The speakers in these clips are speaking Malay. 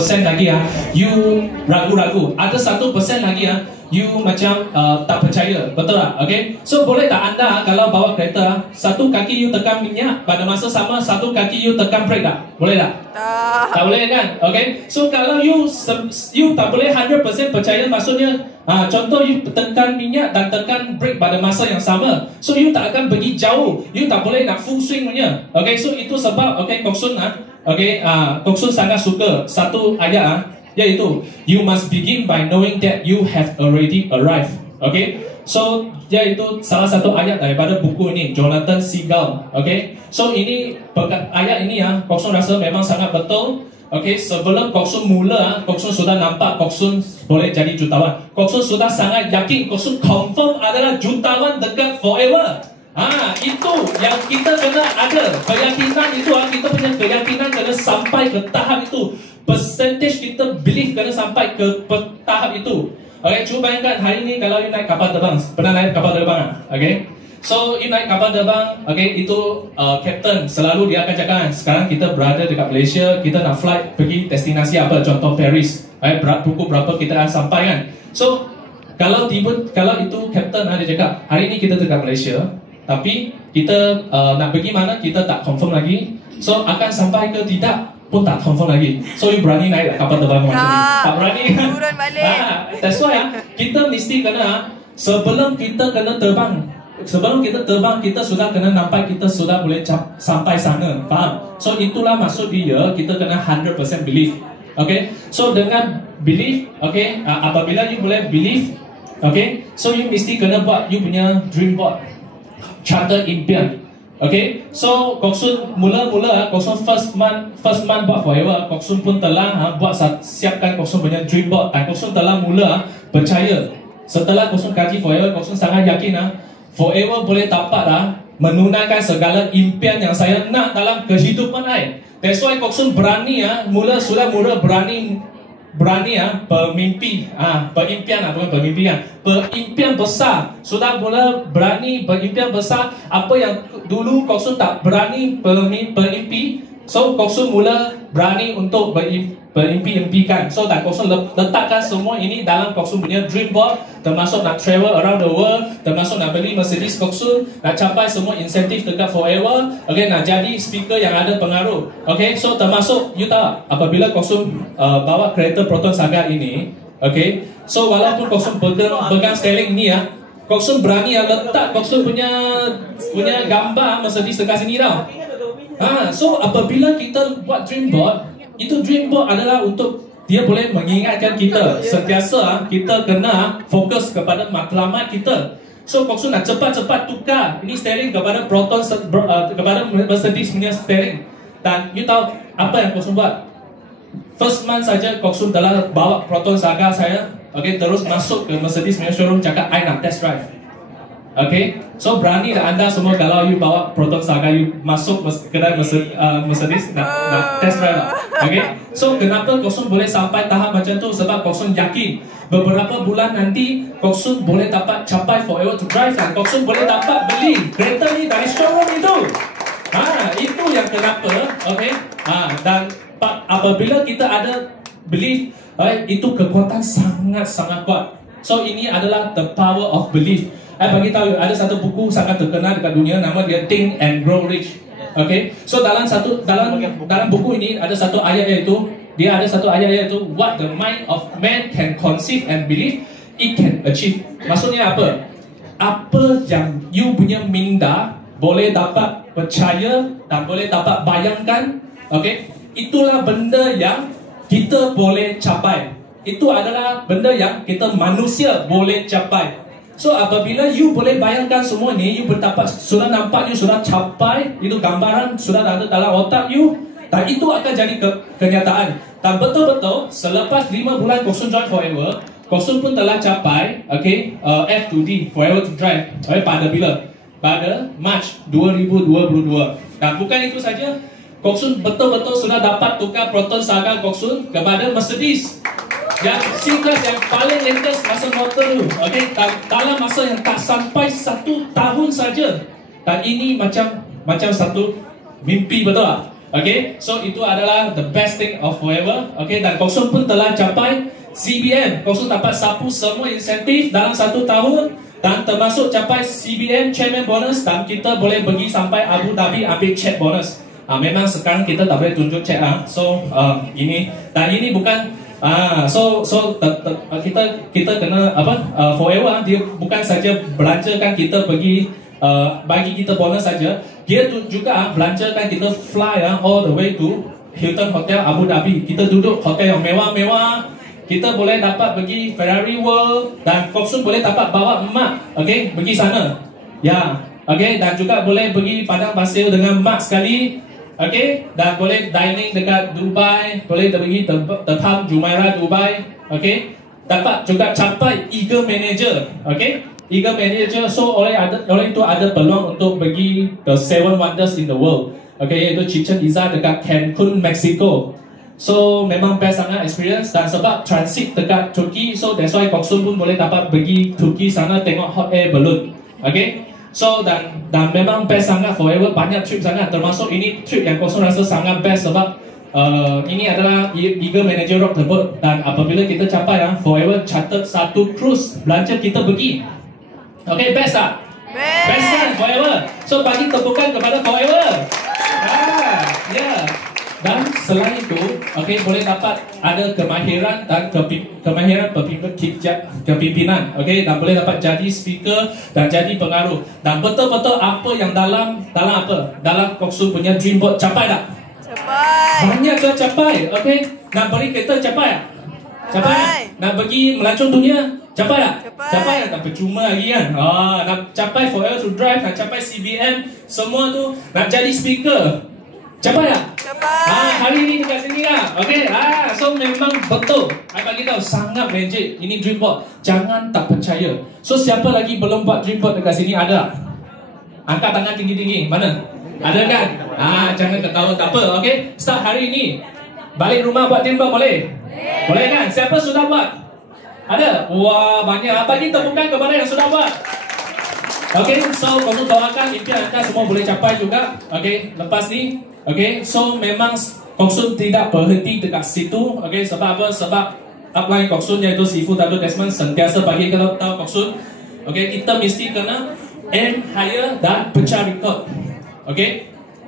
1% lagi you ragu-ragu. Ada 1% lagi you macam tak percaya. Betul tak? Okay. So boleh tak anda kalau bawa kereta, satu kaki you tekan minyak, pada masa sama satu kaki you tekan brake tak? Boleh tak? Tak boleh kan? Okay. So kalau you tak boleh 100% percaya, maksudnya contoh you tekan minyak dan tekan brake pada masa yang sama, so you tak akan pergi jauh, you tak boleh nak full swing punya. Okay. So itu sebab Kok Sun Kok Sun sangat suka satu ayat iaitu you must begin by knowing that you have already arrived. Okay. So iaitu salah satu ayat daripada buku ini, Jonathan Seagull. Okay. So ini ayat ini Kok Sun rasa memang sangat betul. Okay. Sebelum Kok Sun mula, Kok Sun sudah nampak Kok Sun boleh jadi jutawan. Kok Sun sudah sangat yakin, Kok Sun confirm adalah jutawan dekat forever. Itu yang kita kena ada keyakinan itu. Kita punya keyakinan kena sampai ke tahap itu. Percentage kita believe kena sampai ke tahap itu. Okay, cuba bayangkan hari ni kalau you naik kapal terbang. Pernah naik kapal terbang? Okay. So you naik kapal terbang, okay, itu captain selalu dia akan cakap, sekarang kita berada dekat Malaysia, kita nak flight pergi destinasi apa, contoh Paris. Pukul berapa kita akan sampai kan. So kalau itu captain dia cakap, hari ni kita dekat Malaysia, tapi kita nak pergi mana kita tak confirm lagi. So akan sampai ke tidak pun tak confirm lagi. So you berani naik kapal terbang macam ni? Tak berani. Turun balik. That's why kita mesti kena, sebelum kita terbang, kita sudah kena nampak kita sudah boleh sampai sana. Faham? So itulah maksud dia, kita kena 100% believe. Okay. So dengan believe, okay, apabila you boleh believe, okay, so you mesti kena buat you punya dream board, charter impian. Okay, so Kok Sun mula-mula Kok Sun first month buat forever. Kok Sun pun telah siapkan Kok Sun punya dream board. Kok Sun telah mula percaya. Setelah Kok Sun kaji forever, Kok Sun sangat yakin forever boleh dapat menunaikan segala impian yang saya nak dalam kehidupan saya. That's why Kok Sun berani sudah mula berani bermimpi, berimpian besar. Sudah mula berani berimpian besar. Apa yang dulu Kok Sun tak berani berimpi, so Kok Sun mula berani untuk berimpi-impikan. So dan Kok Sun letakkan semua ini dalam Kok Sun punya dream board, termasuk nak travel around the world, termasuk nak beli Mercedes Kok Sun, nak capai semua insentif dekat forever, okay, nak jadi speaker yang ada pengaruh. Okay, so termasuk you tahu apabila Kok Sun bawa kereta Proton Saga ini, okay, so walaupun Kok Sun pegang steering ni Kok Sun berani letak Kok Sun punya gambar Mercedes dekat sini tau. So apabila kita buat dream board, itu dream board adalah untuk dia boleh mengingatkan kita sentiasa kita kena fokus kepada matlamat kita. So Kok Sun nak cepat-cepat tukar ini steering kepada Proton, kepada Mercedes punya steering. Dan you tahu apa yang Kok Sun buat? First month saja Kok Sun telah bawa Proton Saga saya, okay, terus masuk ke Mercedes punya showroom, cakap I nak test drive. Okay, so berani tak anda semua kalau you bawa Proton Saga, you masuk kedai Mercedes nak test drive? Okay, so kenapa Kok Sun boleh sampai tahap macam tu? Sebab Kok Sun yakin beberapa bulan nanti Kok Sun boleh dapat capai forever to drive kan. Kok Sun boleh dapat beli kereta ni dari showroom itu. Itu yang kenapa, okay. Dan apabila kita ada belief, itu kekuatan sangat-sangat kuat. So ini adalah the power of belief. Bagi tahu ada satu buku sangat terkenal dekat dunia, nama dia Think and Grow Rich. Okay, so dalam buku ini ada satu ayat iaitu what the mind of man can conceive and believe, it can achieve. Maksudnya apa? Apa yang you punya minda boleh dapat percaya dan boleh dapat bayangkan, okay, itulah benda yang kita boleh capai. Itu adalah benda yang kita manusia boleh capai. So apabila you boleh bayangkan semua ni, you sudah nampak, you sudah capai, itu gambaran sudah ada dalam otak you, dan itu akan jadi kenyataan. Dan betul-betul selepas 5 bulan Kok Sun Join Forever, Kok Sun pun telah capai, okay, F2D, Forever to Drive. Okay, pada bila? Pada Mac 2022. Dan bukan itu saja, Kok Sun betul-betul sudah dapat tukar Proton Saga Kok Sun kepada Mercedes yang C-Class yang paling latest masa motor tu, okay, dalam masa yang tak sampai 1 tahun saja. Dan ini macam satu mimpi, betul tak? Okay, so itu adalah the best thing of forever. Okay, dan Kosong pun telah capai CBN. Kosong dapat sapu semua insentif dalam 1 tahun dan termasuk capai CBN chairman bonus, dan kita boleh pergi sampai Abu Dhabi ambil check bonus. Memang sekarang kita tak boleh tunjuk check so ini dan ini bukan kita kena forever dia bukan saja belanjakan kita pergi bagi kita bonus saja, dia juga belanjakan kita fly all the way to Hilton Hotel Abu Dhabi. Kita duduk hotel yang mewah-mewah, kita boleh dapat pergi Ferrari World, dan Kosong boleh dapat bawa mak pergi sana dan juga boleh pergi padang pasir dengan mak sekali, dan boleh dining dekat Dubai, boleh pergi Taham Jumeirah Dubai, dapat juga capai Eagle Manager, Eagle Manager. So oleh itu ada peluang untuk pergi the 7 wonders in the world, iaitu Chichen Itza dekat Cancun, Mexico. So memang best sangat experience, dan sebab transit dekat Turki, so that's why Kosong pun boleh dapat pergi Turki sana tengok hot air balloon. So dan memang best sangat forever, banyak trip sangat, termasuk ini trip yang Kosong rasa sangat best sebab ini adalah Eagle Manager Rock the Boat, dan apabila kita capai forever catat 1 cruise belanja kita pergi. Best tak? Best kan forever. So bagi tepukan kepada forever. Dan selain itu, boleh dapat ada kemahiran dan kemahiran kepimpinan, dan boleh dapat jadi speaker dan jadi pengaruh, dan betul-betul apa yang dalam Kosong punya dream boat capai tak? Capai. Banyak dah capai. Nak beri kereta capai tak? Capai. Nak pergi melancong dunia capai tak? Capai. Tak percuma lagi kan? Nak capai Forever to Drive, nak capai CBN, semua tu, nak jadi speaker capai tak? Capai. Hari ini dekat sini lah. So memang betul. I bagi tahu sangat magic. Ini dream board. Jangan tak percaya. So siapa lagi belum buat dream board dekat sini, ada? Angkat tangan tinggi-tinggi. Mana? Ada kan? Jangan ketawa, tak apa. Start hari ini. Balik rumah buat dream board boleh? Boleh kan? Siapa sudah buat? Ada? Wah, banyak. Bagi tepukan kepada yang sudah buat. So Kosong doakan impian anda semua boleh capai juga. Lepas ni so memang Kosong tidak berhenti dekat situ. Sebab apa? Sebab upline Kosong iaitu Sifu Dato' Desmond sentiasa bagi kita tahu Kosong, kita mesti kena aim higher dan pecah rekod.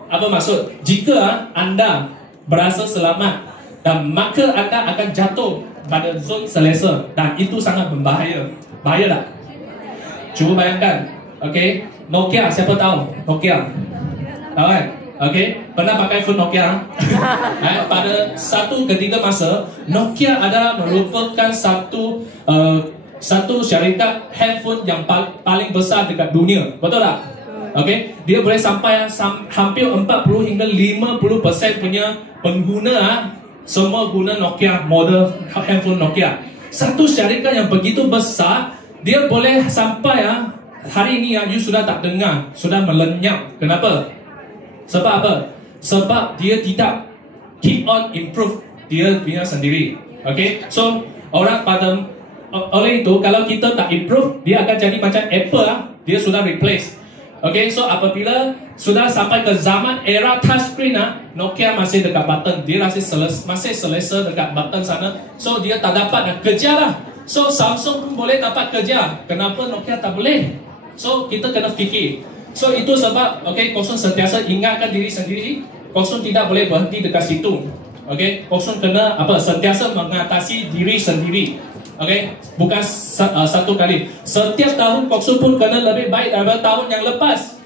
Apa maksud? Jika anda berasa selamat, dan maka anda akan jatuh pada zon selesa, dan itu sangat berbahaya. Bahaya tak? Cuba bayangkan. Nokia, siapa tahu Nokia? Tahu kan? Pernah pakai phone Nokia? Pada satu ketika masa, Nokia adalah merupakan satu syarikat handphone yang paling besar dekat dunia. Betul tak? Dia boleh sampai hampir 40 hingga 50% punya pengguna semua guna Nokia, model handphone Nokia. Satu syarikat yang begitu besar, dia boleh sampai hari ini you sudah tak dengar, sudah melenyap. Kenapa? Sebab apa? Sebab dia tidak keep on improve dia punya sendiri. So orang oleh itu kalau kita tak improve, dia akan jadi macam Apple dia sudah replace. So apabila sudah sampai ke zaman era touchscreen Nokia masih dekat button, dia masih selesa dekat button sana. So dia tak dapat nak kerja lah. So Samsung pun boleh dapat kerja, kenapa Nokia tak boleh? So kita kena fikir. So itu sebab Kosong sentiasa ingatkan diri sendiri, Kosong tidak boleh berhenti dekat situ. Kosong kena sentiasa mengatasi diri sendiri. Bukan satu kali. Setiap tahun Kosong pun kena lebih baik daripada tahun yang lepas.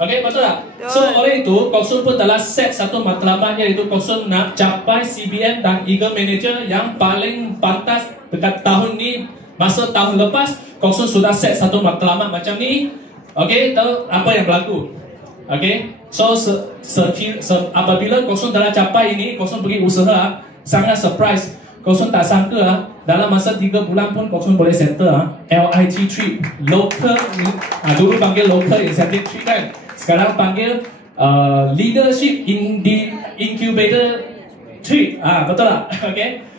Betul tak? So oleh itu Kosong pun telah set satu matlamat, iaitu Kosong nak capai CBN dan Eagle Manager yang paling pantas dekat tahun ni. Masa tahun lepas Kosong sudah set satu matlamat macam ni. Tahu apa yang berlaku? So apabila Kosong telah capai ini, Kosong pergi usaha, sangat surprise. Kosong tak sangka dalam masa 3 bulan pun Kosong boleh settle LIT trip, local, dulu panggil local incentive trip kan, sekarang panggil leadership in the incubator trip. Betul tak?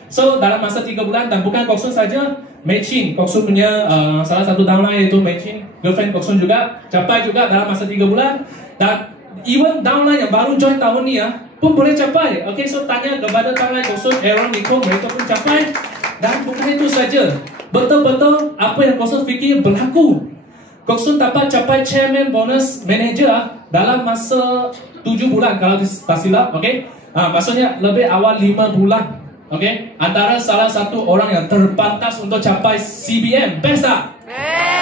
So dalam masa 3 bulan, dan bukan Kosong saja, Mei-Chin, Kosong punya salah satu downline iaitu Mei-Chin, girlfriend Kosong juga capai juga dalam masa 3 bulan. Dan even downline yang baru join tahun ni pun boleh capai. Okay, so tanya kepada tangan Koksun, Aaron, Nico, mereka pun capai. Dan bukan itu saja, betul-betul apa yang Koksun fikir berlaku. Koksun dapat capai chairman bonus manager dalam masa 7 bulan kalau tak silap. Okay, maksudnya lebih awal 5 bulan. Okay, antara salah satu orang yang terpantas untuk capai CBM. Best tak?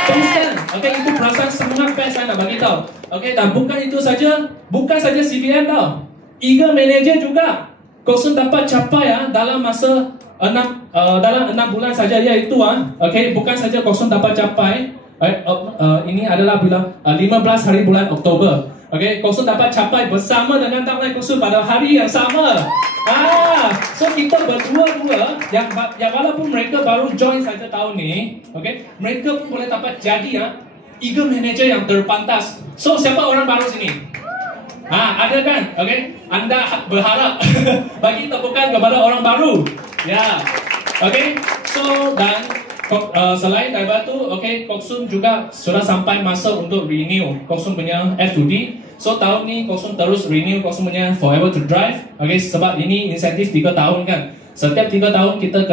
Best kan? Okay, itu perasaan semangat best saya nak bagi tahu. Okay, dan bukan itu saja, bukan saja CBM tau, Eagle Manager juga Koksun dapat capai dalam masa 6 bulan saja, iaitu okay, bukan saja Koksun dapat capai ini adalah bila 15 hari bulan Oktober. Okay, Koksun dapat capai bersama dengan downline Koksun pada hari yang sama. So kita berdua-dua yang walaupun mereka baru join saja tahun ni, okay, mereka pun boleh dapat jadi Eagle Manager yang terpantas. So siapa orang baru sini? Ada kan? Okay, anda berharap bagi tepukan kepada orang baru. Ya, okay. So dan selain daripada tu, okay, Koksun juga sudah sampai masa untuk renew Koksun punya F2D. So tahun ni Koksun terus renew Koksun punya Forever to Drive. Okay, sebab ini insentif 3 tahun kan. Setiap 3 tahun kita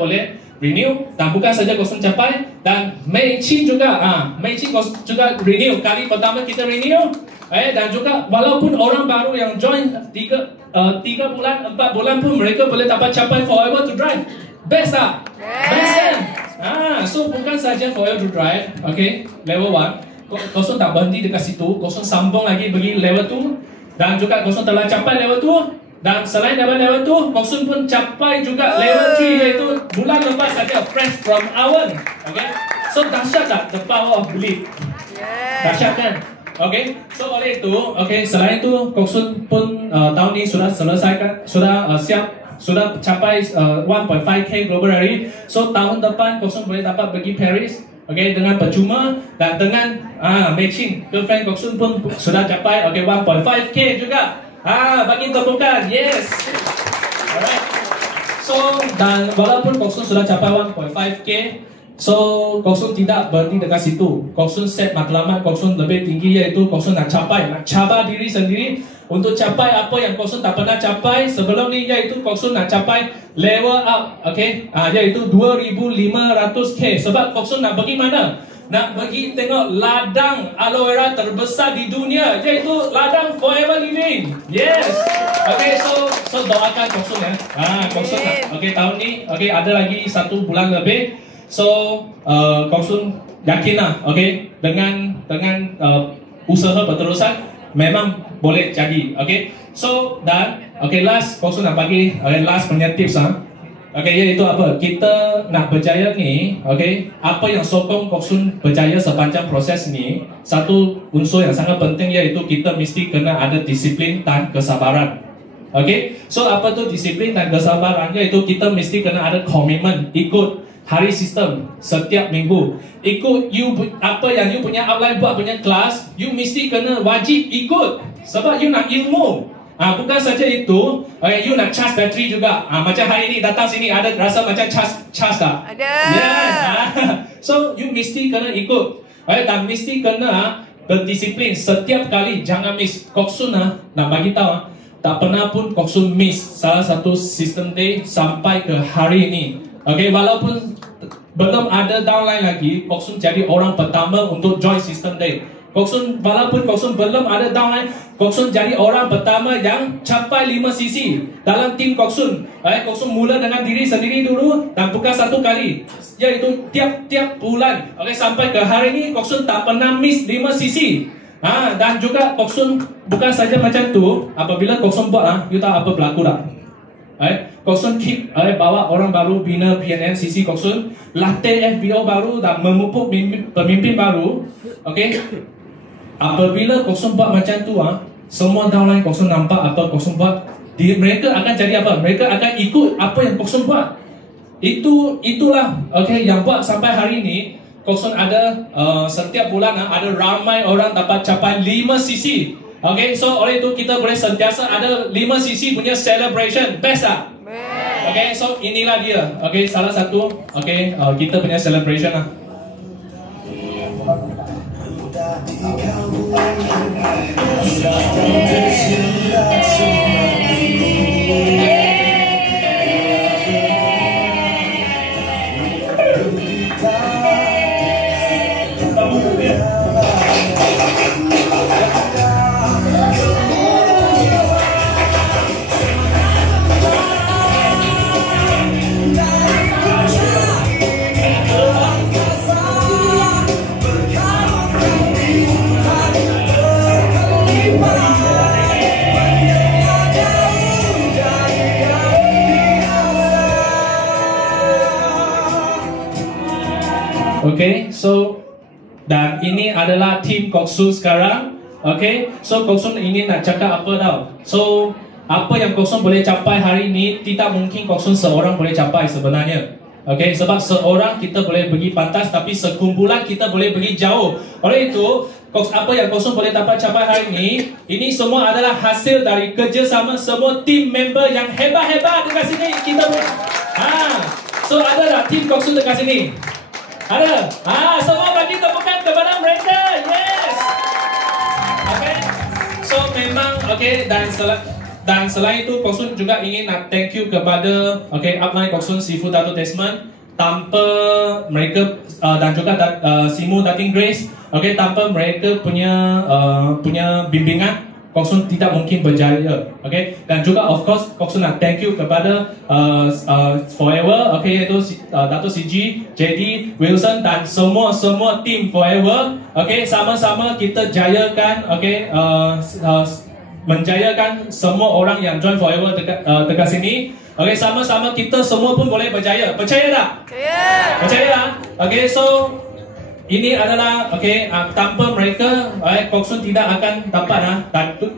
boleh renew. Dan bukan saja Koksun capai, dan Mei Qin juga Mei Qin Koksun juga renew. Kali pertama kita renew. Dan juga walaupun orang baru yang join 3 bulan, 4 bulan pun mereka boleh dapat capai Forever to Drive. Best tak? Best kan? So bukan saja Forever to Drive, okay, level 1, Koksun tak berhenti dekat situ. Koksun sambung lagi pergi level 2. Dan juga Koksun telah capai level 2. Dan selain daripada level 2, Koksun pun capai juga level 3, iaitu bulan lepas saja, Fresh from Oven. Okay, so dahsyat tak? The power of belief. Dahsyat kan? Okay, so oleh itu, okay, selain itu Koksun pun tahun ini sudah selesaikan, sudah capai 1.5K global rally. So tahun depan Koksun boleh dapat pergi Paris, okay, dengan percuma. Dan dengan Mei Qin, girlfriend Koksun pun sudah capai 1.5K juga. Bagi tepukan, yes. Alright. So dan walaupun Koksun sudah capai 1.5K, so Koksun tidak berhenti dekat situ. Koksun set matlamat Koksun lebih tinggi, iaitu Koksun nak cabar diri sendiri untuk capai apa yang Koksun tak pernah capai sebelum ni, iaitu Koksun nak capai level up, okay, iaitu 2,500K. Sebab Koksun nak pergi mana? Nak pergi tengok ladang aloe vera terbesar di dunia, iaitu ladang Forever Living. Yes. Okay, so doakan Koksun Koksun okay, tahun ni, okay, ada lagi 1 bulan lebih. So Koksun yakin okay, dengan usaha berterusan memang boleh jadi. Okay, so dan okay, last Koksun nak bagi last punya tips okay, iaitu apa? Kita nak berjaya ni, okay, apa yang sokong Koksun berjaya sepanjang proses ni, satu unsur yang sangat penting, iaitu kita mesti kena ada disiplin dan kesabaran. Okay, so apa tu disiplin dan kesabaran? Iaitu kita mesti kena ada komitmen, ikut hari sistem setiap minggu, ikut apa yang you punya outline buat punya kelas, you mesti kena wajib ikut. Sebab you nak ilmu. Bukan saja itu, you nak charge bateri juga. Macam hari ni datang sini ada rasa macam charge tak? Ada. So you mesti kena ikut. Dan mesti kena berdisiplin setiap kali. Jangan miss. Koksun nak bagi tahu, tak pernah pun Koksun miss salah satu system day sampai ke hari ini. Okay, walaupun belum ada downline lagi, Koksun jadi orang pertama untuk join system day. Walaupun Koksun belum ada downline, Koksun jadi orang pertama yang capai 5cc dalam tim Koksun. Koksun mula dengan diri sendiri dulu, dan bukan satu kali, iaitu tiap bulan. Okay, sampai ke hari ini Koksun tak pernah miss 5cc. Dan juga Koksun bukan saja macam tu. Apabila Koksun buat, you tahu apa berlaku tak? Koksun keep bawa orang baru bina PNNCC Koksun, latih FBO baru dan memupuk pemimpin baru. Okay, apabila Koksun buat macam tu, semua downline Koksun nampak apa Koksun buat, mereka akan jadi apa? Mereka akan ikut apa yang Koksun buat. Itulah okay, yang buat sampai hari ini Koksun ada setiap bulan ada ramai orang dapat capai 5cc. Okay, so oleh itu kita boleh sentiasa ada 5cc punya celebration. Best tak? Okay, so inilah dia. Okay, salah satu okay, kita punya celebration lah. Okay, so dan ini adalah tim Koksun sekarang. Okay, so Koksun ingin nak cakap apa tau? So apa yang Koksun boleh capai hari ini tidak mungkin Koksun seorang boleh capai sebenarnya. Okay, sebab seorang kita boleh pergi pantas, tapi sekumpulan kita boleh pergi jauh. Oleh itu, apa yang Koksun boleh dapat capai hari ini semua adalah hasil dari kerjasama semua team member yang hebat-hebat dekat sini. Kita so ada tak tim Koksun dekat sini? Ada? Semua bagi tepukan kepada mereka. Yes. Okay. So memang dan selain itu Koksun juga ingin nak thank you kepada upline Koksun Sifu Dato Desmond. Tanpa mereka dan juga Simu Dating Grace, tanpa mereka punya bimbingan, Koksun tidak mungkin berjaya. Dan juga of course Koksun nak thank you kepada Forever, iaitu Dato CG, JD, Wilson dan semua tim Forever. Sama-sama kita jayakan, menjayakan semua orang yang join Forever dekat sini. Sama-sama kita semua pun boleh berjaya. Percaya tak? Percaya tak? So ini adalah tanpa mereka Koksun tidak akan dapat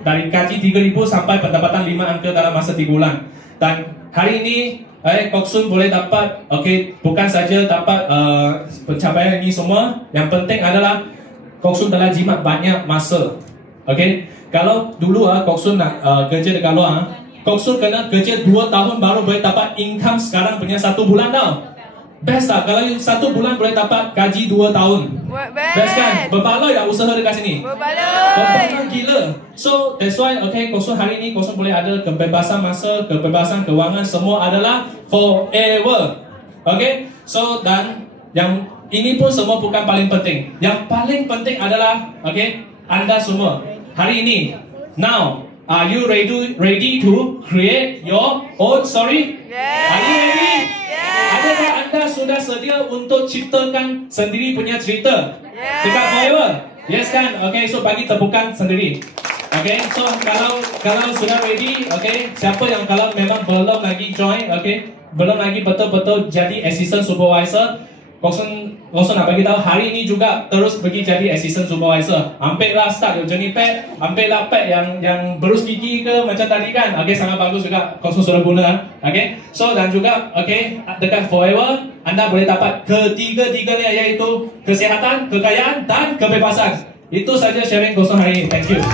dari gaji 3,000 sampai pendapatan 5 angka dalam masa 3 bulan. Dan hari ini Koksun boleh dapat bukan saja dapat pencapaian ini semua, yang penting adalah Koksun telah jimat banyak masa. Kalau dulu Koksun nak kerja dekat luar, Koksun kena kerja 2 tahun baru boleh dapat income sekarang punya 1 bulan tau. Best tak? Kalau 1 bulan boleh dapat gaji 2 tahun. Best kan? Berbaloi tak usaha dekat sini? Berbaloi gila. So that's why Koksun hari ini Koksun boleh ada kebebasan masa, kebebasan kewangan, semua adalah forever. So dan yang ini pun semua bukan paling penting. Yang paling penting adalah anda semua hari ini, now, are you ready to create your own story? Are you ready? Adakah anda sudah sedia untuk ciptakan sendiri punya cerita dekat Forever? Yes kan? So bagi tepukan sendiri. So kalau sudah ready, siapa yang kalau memang belum lagi join, belum lagi betul-betul jadi assistant supervisor, Koksun nak bagi tahu hari ini juga terus pergi jadi assistant supervisor. Ambillah start your journey pack, ambillah pack yang berus gigi ke macam tadi kan. Sangat bagus juga Koksun sudah guna. So dan juga dekat Forever anda boleh dapat ketiga-tiganya, iaitu kesihatan, kekayaan dan kebebasan. Itu saja sharing Koksun hari ini. Thank you.